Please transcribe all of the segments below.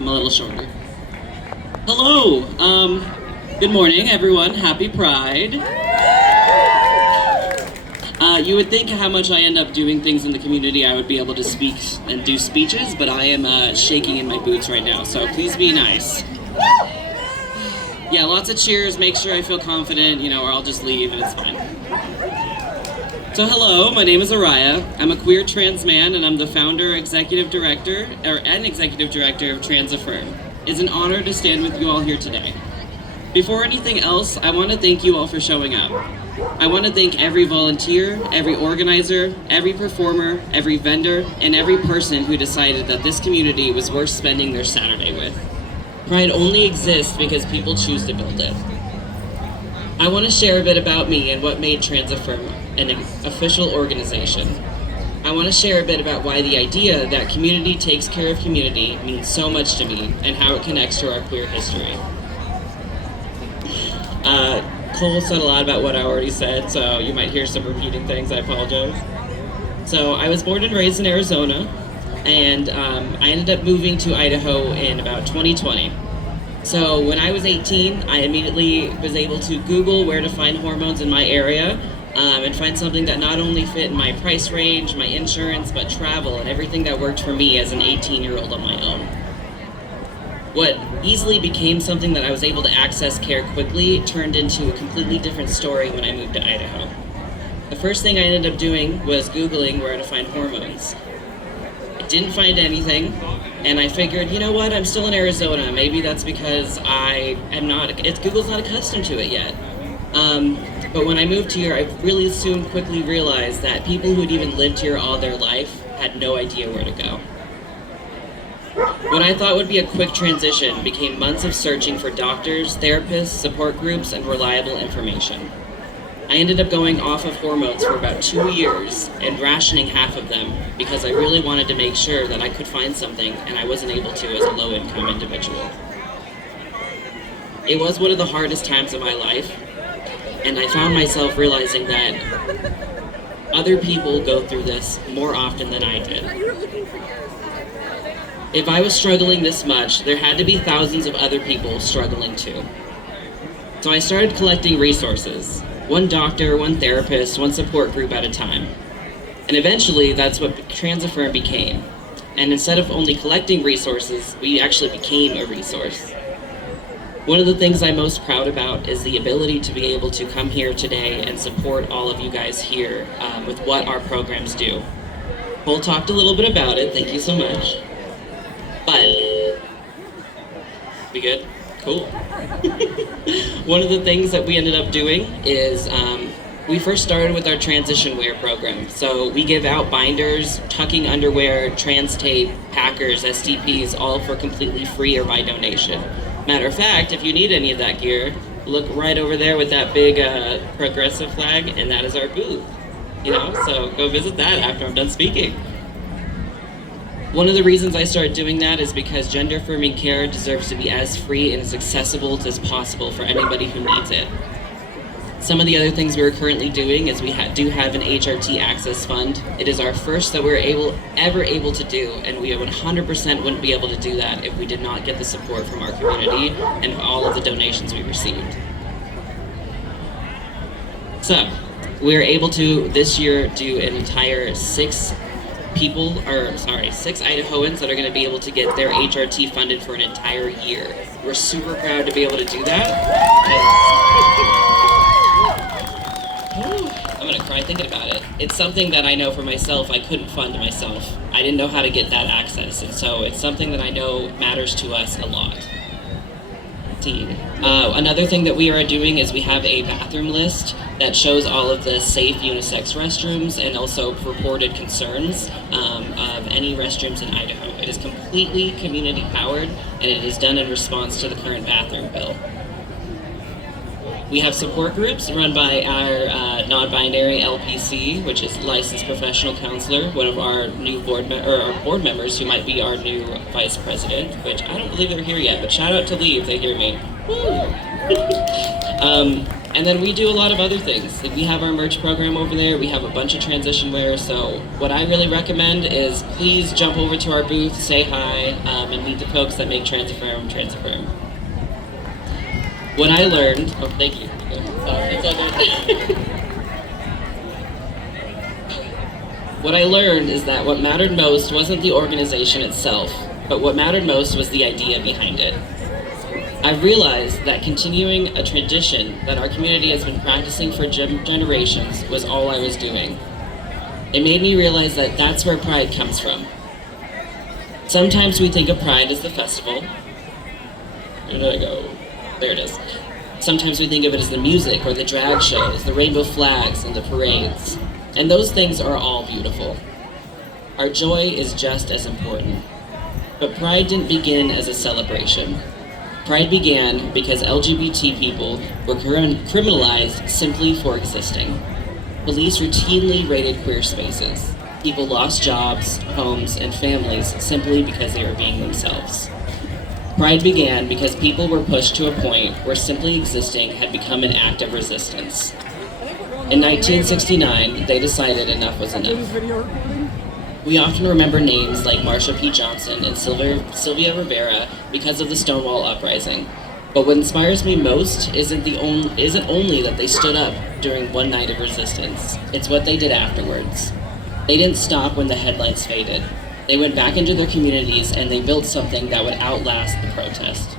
I'm a little shorter. Hello. Good morning, everyone. Happy Pride. You would think how much I end up doing things in the community, I would be able to speak and do speeches, but I am shaking in my boots right now, so please be nice. Yeah, lots of cheers, make sure I feel confident, or I'll just leave and it's fine. So hello, my name is Arya. I'm a queer trans man and I'm the founder, executive director of Trans Affirm. It's an honor to stand with you all here today. Before anything else, I want to thank you all for showing up. I want to thank every volunteer, every organizer, every performer, every vendor, and every person who decided that this community was worth spending their Saturday with. Pride only exists because people choose to build it. I want to share a bit about me and what made Trans Affirm an official organization. I want to share a bit about why the idea that community takes care of community means so much to me and how it connects to our queer history. Cole said a lot about what I already said, so you might hear some repeating things, I apologize. So I was born and raised in Arizona, and I ended up moving to Idaho in about 2020. So when I was 18, I immediately was able to Google where to find hormones in my area and find something that not only fit my price range, my insurance, but travel and everything that worked for me as an 18-year-old on my own. What easily became something that I was able to access care quickly turned into a completely different story when I moved to Idaho. The first thing I ended up doing was Googling where to find hormones. I didn't find anything, and I figured, you know what, I'm still in Arizona. Maybe that's because Google's not accustomed to it yet. But when I moved here, I really quickly realized that people who'd even lived here all their life had no idea where to go. What I thought would be a quick transition became months of searching for doctors, therapists, support groups, and reliable information. I ended up going off of hormones for about 2 years and rationing half of them because I really wanted to make sure that I could find something and I wasn't able to as a low-income individual. It was one of the hardest times of my life, and I found myself realizing that other people go through this more often than I did. If I was struggling this much, there had to be thousands of other people struggling too. So I started collecting resources, one doctor, one therapist, one support group at a time. And eventually, that's what Trans Affirm became. And instead of only collecting resources, we actually became a resource. One of the things I'm most proud about is the ability to be able to come here today and support all of you guys here with what our programs do. Cole talked a little bit about it, thank you so much. But, we good? Cool. One of the things that we ended up doing is we first started with our transition wear program. So we give out binders, tucking underwear, trans tape, packers, STPs, all for completely free or by donation. Matter of fact, if you need any of that gear, look right over there with that big progressive flag, and that is our booth. So go visit that after I'm done speaking. One of the reasons I started doing that is because gender-affirming care deserves to be as free and as accessible as possible for anybody who needs it. Some of the other things we're currently doing is we do have an HRT access fund. It is our first that we're ever able to do, and we 100% wouldn't be able to do that if we did not get the support from our community and all of the donations we received. So, we're able to, this year, do an entire 6 Idahoans that are going to be able to get their HRT funded for an entire year. We're super proud to be able to do that. I'm going to cry thinking about it. It's something that I know for myself I couldn't fund myself. I didn't know how to get that access, and so it's something that I know matters to us a lot. Another thing that we are doing is we have a bathroom list that shows all of the safe unisex restrooms and also reported concerns of any restrooms in Idaho. It is completely community powered and it is done in response to the current bathroom bill. We have support groups run by our non-binary LPC, which is licensed professional counselor, one of our new board members who might be our new vice president, which I don't believe they're here yet, but shout out to Lee if they hear me. Woo! And then we do a lot of other things. Like we have our merch program over there. We have a bunch of transition wear. So what I really recommend is please jump over to our booth, say hi, and meet the folks that make Trans Affirm. What I learned, oh, thank you. It's all good. What I learned is that what mattered most wasn't the organization itself, but what mattered most was the idea behind it. I realized that continuing a tradition that our community has been practicing for generations was all I was doing. It made me realize that that's where Pride comes from. Sometimes we think of Pride as the festival. Where did I go? There it is. Sometimes we think of it as the music or the drag shows, the rainbow flags and the parades. And those things are all beautiful. Our joy is just as important. But Pride didn't begin as a celebration. Pride began because LGBT people were criminalized simply for existing. Police routinely raided queer spaces. People lost jobs, homes, and families simply because they were being themselves. Pride began because people were pushed to a point where simply existing had become an act of resistance. In 1969, they decided enough was enough. We often remember names like Marsha P. Johnson and Sylvia Rivera because of the Stonewall Uprising. But what inspires me most isn't only that they stood up during one night of resistance. It's what they did afterwards. They didn't stop when the headlines faded. They went back into their communities and they built something that would outlast the protest.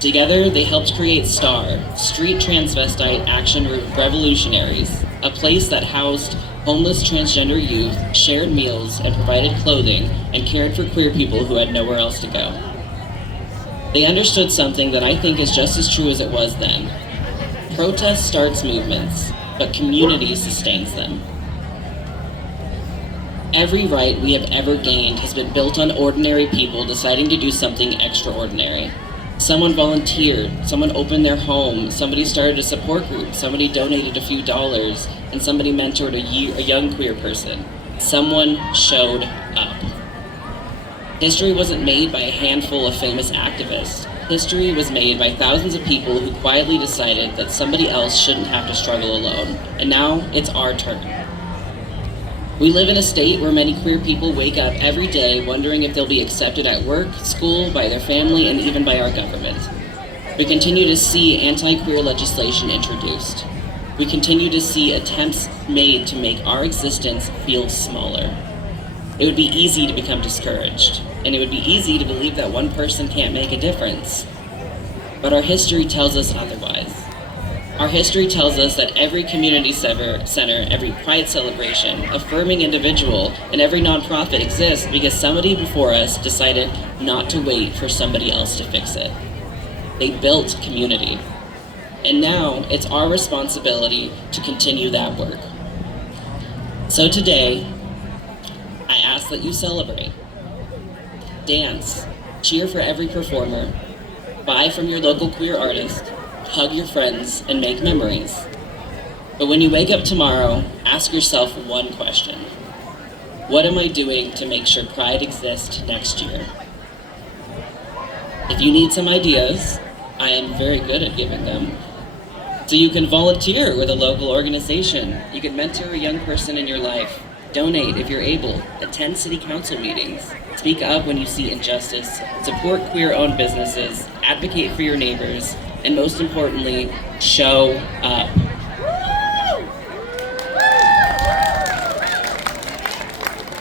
Together, they helped create STAR, Street Transvestite Action Revolutionaries, a place that housed homeless transgender youth, shared meals, and provided clothing, and cared for queer people who had nowhere else to go. They understood something that I think is just as true as it was then. Protest starts movements, but community sustains them. Every right we have ever gained has been built on ordinary people deciding to do something extraordinary. Someone volunteered, someone opened their home, somebody started a support group, somebody donated a few dollars, and somebody mentored a young queer person. Someone showed up. History wasn't made by a handful of famous activists. History was made by thousands of people who quietly decided that somebody else shouldn't have to struggle alone. And now it's our turn. We live in a state where many queer people wake up every day wondering if they'll be accepted at work, school, by their family, and even by our government. We continue to see anti-queer legislation introduced. We continue to see attempts made to make our existence feel smaller. It would be easy to become discouraged, and it would be easy to believe that one person can't make a difference. But our history tells us otherwise. Our history tells us that every community center, every Pride celebration, affirming individual, and every nonprofit exists because somebody before us decided not to wait for somebody else to fix it. They built community. And now it's our responsibility to continue that work. So today, I ask that you celebrate. Dance, cheer for every performer, buy from your local queer artist, hug your friends, and make memories. But when you wake up tomorrow, ask yourself one question. What am I doing to make sure Pride exists next year? If you need some ideas, I am very good at giving them. So you can volunteer with a local organization. You can mentor a young person in your life. Donate if you're able. Attend city council meetings. Speak up when you see injustice. Support queer-owned businesses. Advocate for your neighbors. And most importantly, show up.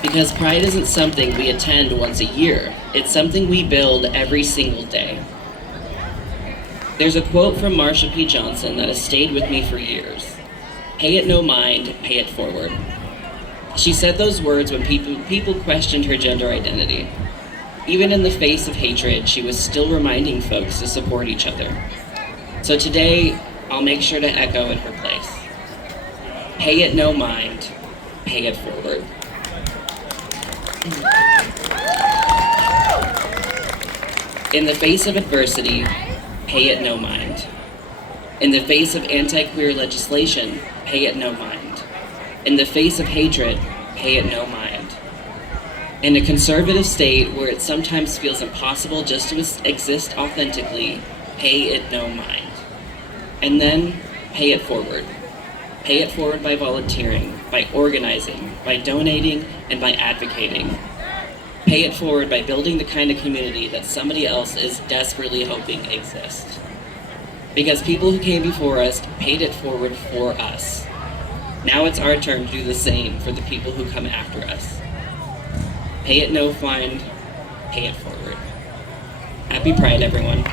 Because Pride isn't something we attend once a year. It's something we build every single day. There's a quote from Marsha P. Johnson that has stayed with me for years. Pay it no mind, pay it forward. She said those words when people questioned her gender identity. Even in the face of hatred, she was still reminding folks to support each other. So today, I'll make sure to echo in her place. Pay it no mind, pay it forward. In the face of adversity, pay it no mind. In the face of anti-queer legislation, pay it no mind. In the face of hatred, pay it no mind. In a conservative state where it sometimes feels impossible just to exist authentically, pay it no mind. And then Pay it forward. Pay it forward by volunteering, by organizing, by donating, and by advocating. Pay it forward by building the kind of community that somebody else is desperately hoping exists. Because people who came before us paid it forward for us. Now it's our turn to do the same for the people who come after us. Pay it no mind, pay it forward. Happy Pride, everyone.